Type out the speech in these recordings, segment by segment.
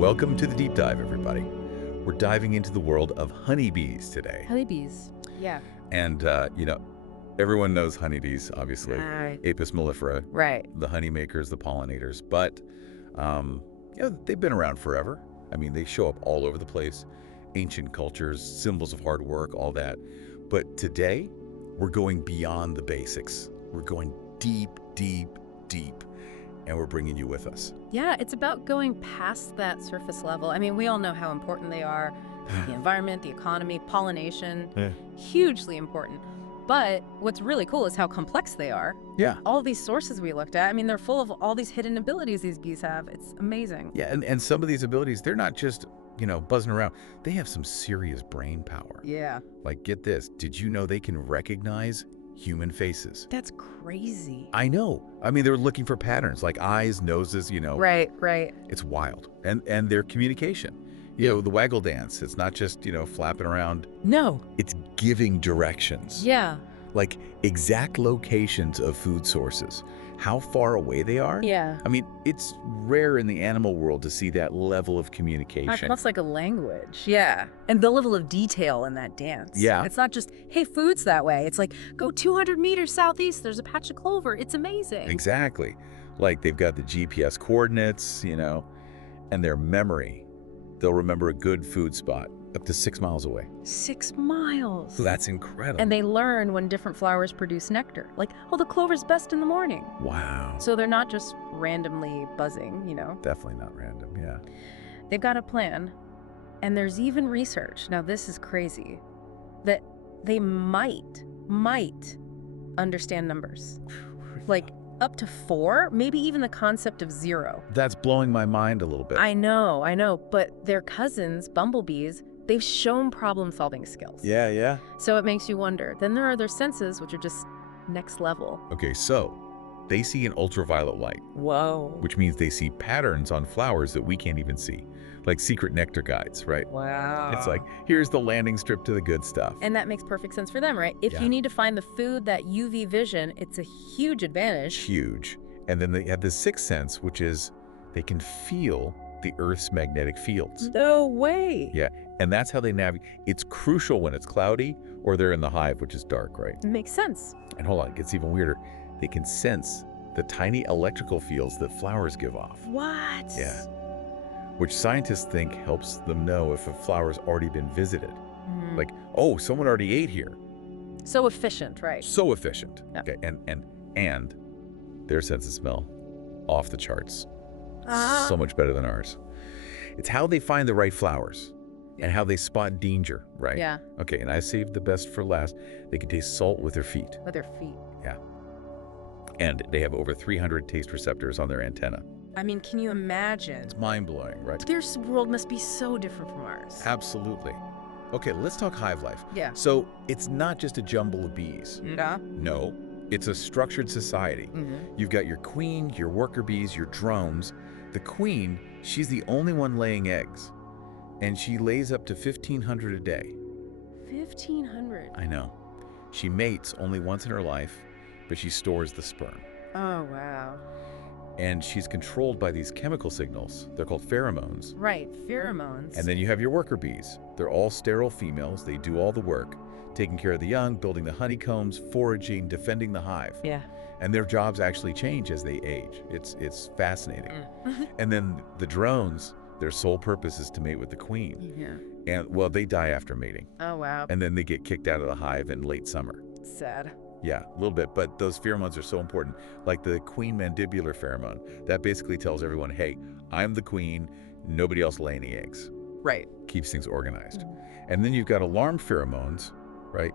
Welcome to the deep dive, everybody. We're diving into the world of honeybees today. Honeybees. Yeah. And, everyone knows honeybees, obviously. Right. Apis mellifera, Right. the honeymakers, the pollinators. But, they've been around forever. I mean, they show up all over the place. Ancient cultures, symbols of hard work, all that. But today, we're going beyond the basics. We're going deep, deep, deep. And we're bringing you with us. Yeah, it's about going past that surface level. I mean, we all know how important they are. The environment, the economy, pollination, hugely important. But what's really cool is how complex they are. Yeah. All these sources we looked at, I mean, they're full of all these hidden abilities these bees have. It's amazing. Yeah, and some of these abilities, they're not just, buzzing around. They have some serious brain power. Yeah. Like, get this. Did you know they can recognize human faces? That's crazy. I know. I mean, they're looking for patterns like eyes, noses, Right, right. It's wild. And their communication. The waggle dance, it's not just, flapping around. No. It's giving directions. Yeah. Like exact locations of food sources, how far away they are. Yeah. I mean, it's rare in the animal world to see that level of communication. Almost like a language. Yeah. And the level of detail in that dance. Yeah. It's not just, hey, food's that way. It's like, go 200 meters southeast, there's a patch of clover. It's amazing. Exactly. Like they've got the GPS coordinates, and their memory. They'll remember a good food spot up to 6 miles away. 6 miles. So that's incredible. And they learn when different flowers produce nectar. Like, oh, the clover's best in the morning. Wow. So they're not just randomly buzzing, Definitely not random, yeah. They've got a plan. And there's even research, now this is crazy, that they might understand numbers. Like up to 4, maybe even the concept of 0. That's blowing my mind a little bit. I know, but their cousins, bumblebees, they've shown problem-solving skills. Yeah. So it makes you wonder. Then there are their senses, which are just next level. Okay, so they see an ultraviolet light, Whoa. which means they see patterns on flowers that we can't even see, like secret nectar guides, right? Wow. It's like, here's the landing strip to the good stuff. And that makes perfect sense for them, right? If Yeah. you need to find the food, that UV vision, it's a huge advantage. Huge. And then they have the sixth sense, which is they can feel the Earth's magnetic fields. No way. Yeah, and that's how they navigate. It's crucial when it's cloudy or they're in the hive, which is dark, right? Makes sense. And hold on, it gets even weirder. They can sense the tiny electrical fields that flowers give off. What? Yeah. Which scientists think helps them know if a flower's already been visited. Like, oh, someone already ate here. So efficient, right? So efficient. Yeah. Okay, and their sense of smell, off the charts. So much better than ours. It's how they find the right flowers and how they spot danger, right? Yeah. Okay, and I saved the best for last. They can taste salt with their feet. With their feet. Yeah. And they have over 300 taste receptors on their antenna. I mean, can you imagine? It's mind-blowing, right? Their world must be so different from ours. Absolutely. Okay, let's talk hive life. Yeah. So it's not just a jumble of bees. Yeah. No, it's a structured society. You've got your queen, your worker bees, your drones. The queen, she's the only one laying eggs, and she lays up to 1,500 a day. 1,500. I know. She mates only once in her life, but she stores the sperm. Oh, wow. And she's controlled by these chemical signals. They're called pheromones. Right, pheromones. And then you have your worker bees. They're all sterile females. They do all the work, taking care of the young, building the honeycombs, foraging, defending the hive. Yeah. And their jobs actually change as they age. It's fascinating. And then the drones, their sole purpose is to mate with the queen. Yeah. And, well, they die after mating. Oh, wow. And then they get kicked out of the hive in late summer. Sad. Yeah, a little bit, but those pheromones are so important. Like the queen mandibular pheromone, that basically tells everyone, hey, I'm the queen, nobody else lay any eggs. Right. Keeps things organized. And then you've got alarm pheromones, right,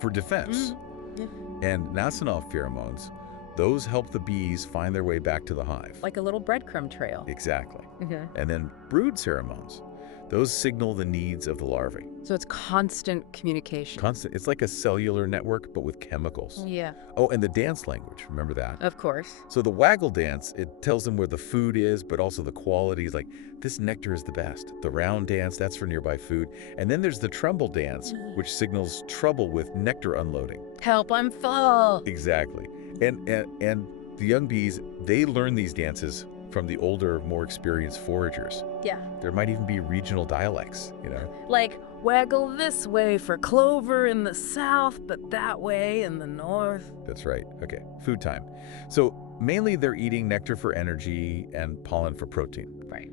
for defense. Yeah. And Nasanov pheromones, those help the bees find their way back to the hive. Like a little breadcrumb trail. Exactly. And then brood pheromones, those signal the needs of the larvae. So it's constant communication. Constant. It's like a cellular network, but with chemicals. Yeah. Oh, and the dance language, remember that? Of course. So the waggle dance, it tells them where the food is, but also the qualities, like this nectar is the best. The round dance, that's for nearby food. And then there's the tremble dance, which signals trouble with nectar unloading. Help, I'm full. Exactly. And the young bees, they learn these dances from the older, more experienced foragers. Yeah. There might even be regional dialects, you know? Like, waggle this way for clover in the south, but that way in the north. That's right. Okay, food time. So mainly they're eating nectar for energy and pollen for protein. Right.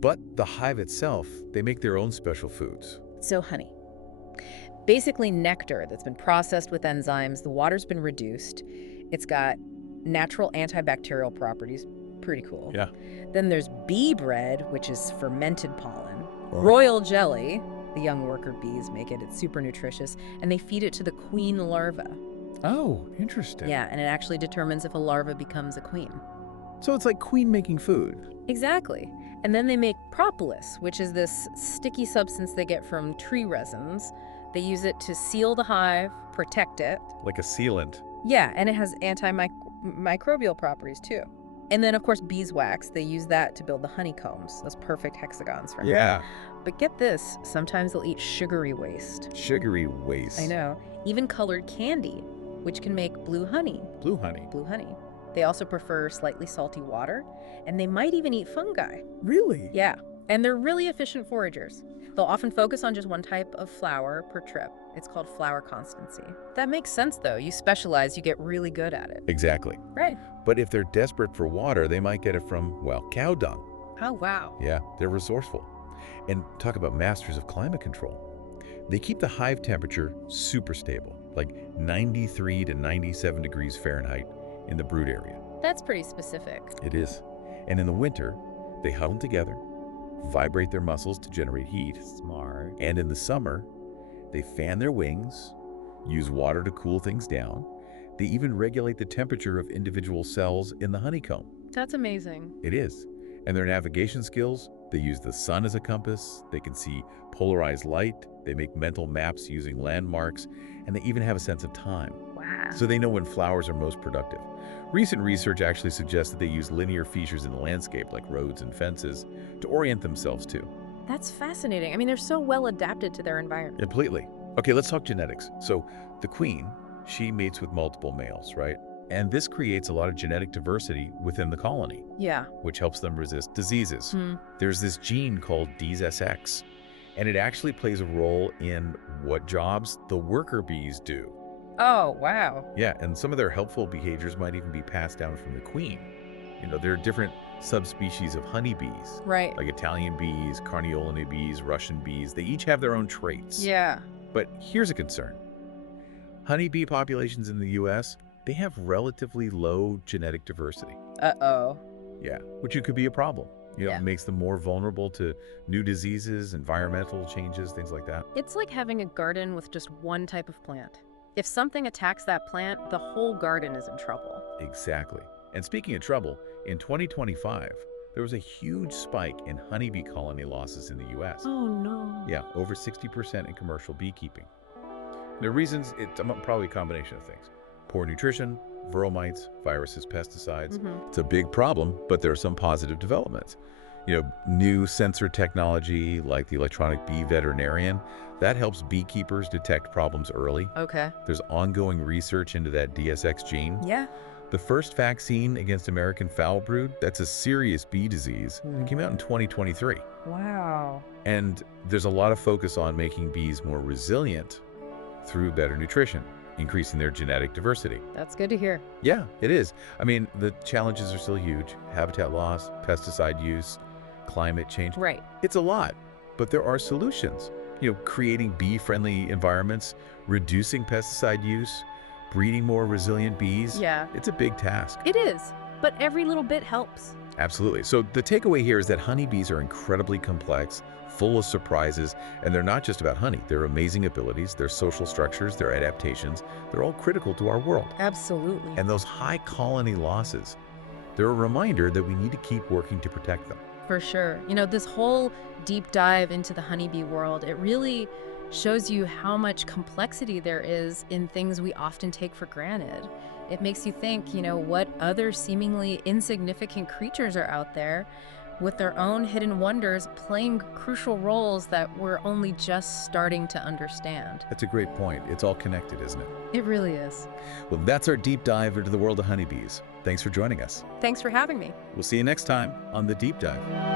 But the hive itself, they make their own special foods. So honey. Basically nectar that's been processed with enzymes. The water's been reduced. It's got natural antibacterial properties. Pretty cool. Yeah. Then there's bee bread, which is fermented pollen. Royal jelly, the young worker bees make it. It's super nutritious. And they feed it to the queen larva. Oh, interesting. Yeah, and it actually determines if a larva becomes a queen. So it's like queen making food. Exactly. And then they make propolis, which is this sticky substance they get from tree resins. They use it to seal the hive, protect it. Like a sealant. Yeah, and it has antimicrobial properties too. And then, of course, beeswax. They use that to build the honeycombs, those perfect hexagons for honey. Yeah. But get this, sometimes they'll eat sugary waste. Sugary waste. I know. Even colored candy, which can make blue honey. Blue honey. Blue honey. They also prefer slightly salty water, and they might even eat fungi. Really? Yeah, and they're really efficient foragers. They'll often focus on just one type of flower per trip. It's called flower constancy. That makes sense, though. You specialize, you get really good at it. Exactly. Right. But if they're desperate for water, they might get it from, well, cow dung. Oh, wow. Yeah, they're resourceful. And talk about masters of climate control. They keep the hive temperature super stable, like 93 to 97 degrees Fahrenheit in the brood area. That's pretty specific. It is. And in the winter, they huddle together, vibrate their muscles to generate heat. Smart. And in the summer, they fan their wings, use water to cool things down. They even regulate the temperature of individual cells in the honeycomb. That's amazing. It is. And their navigation skills, they use the sun as a compass, they can see polarized light, they make mental maps using landmarks, and they even have a sense of time. Wow. So they know when flowers are most productive. Recent research actually suggests that they use linear features in the landscape, like roads and fences, to orient themselves to. That's fascinating. I mean, they're so well adapted to their environment. Completely. Okay, let's talk genetics. So the queen, she mates with multiple males, right? And this creates a lot of genetic diversity within the colony, Yeah. which helps them resist diseases. Hmm. There's this gene called DSX, and it actually plays a role in what jobs the worker bees do. Oh, wow. Yeah, and some of their helpful behaviors might even be passed down from the queen. You know, there are different subspecies of honeybees, Right. like Italian bees, Carniolan bees, Russian bees. They each have their own traits. Yeah. But here's a concern. Honeybee populations in the US, they have relatively low genetic diversity. Uh-oh. Yeah, which could be a problem. You know, Yeah. it makes them more vulnerable to new diseases, environmental changes, things like that. It's like having a garden with just one type of plant. If something attacks that plant, the whole garden is in trouble. Exactly. And speaking of trouble, in 2025, there was a huge spike in honeybee colony losses in the US. Oh, no. Yeah, over 60% in commercial beekeeping. The reasons, it's probably a combination of things. Poor nutrition, varroa mites, viruses, pesticides. Mm-hmm. It's a big problem, but there are some positive developments. You know, new sensor technology like the electronic bee veterinarian, that helps beekeepers detect problems early. Okay. There's ongoing research into that DSX gene. Yeah. The first vaccine against American foul brood, that's a serious bee disease, it came out in 2023. Wow. And there's a lot of focus on making bees more resilient through better nutrition, increasing their genetic diversity. That's good to hear. Yeah, it is. I mean, the challenges are still huge. Habitat loss, pesticide use, climate change. Right. It's a lot, but there are solutions. You know, creating bee-friendly environments, reducing pesticide use, breeding more resilient bees. Yeah. It's a big task. It is, but every little bit helps. Absolutely. So the takeaway here is that honeybees are incredibly complex, full of surprises, and they're not just about honey. Their amazing abilities, their social structures, their adaptations, they're all critical to our world. Absolutely. And those high colony losses, they're a reminder that we need to keep working to protect them. For sure. You know, this whole deep dive into the honeybee world, it really shows you how much complexity there is in things we often take for granted. It makes you think, you know, what other seemingly insignificant creatures are out there with their own hidden wonders playing crucial roles that we're only just starting to understand. That's a great point. It's all connected, isn't it? It really is. Well, that's our deep dive into the world of honeybees. Thanks for joining us. Thanks for having me. We'll see you next time on The Deep Dive.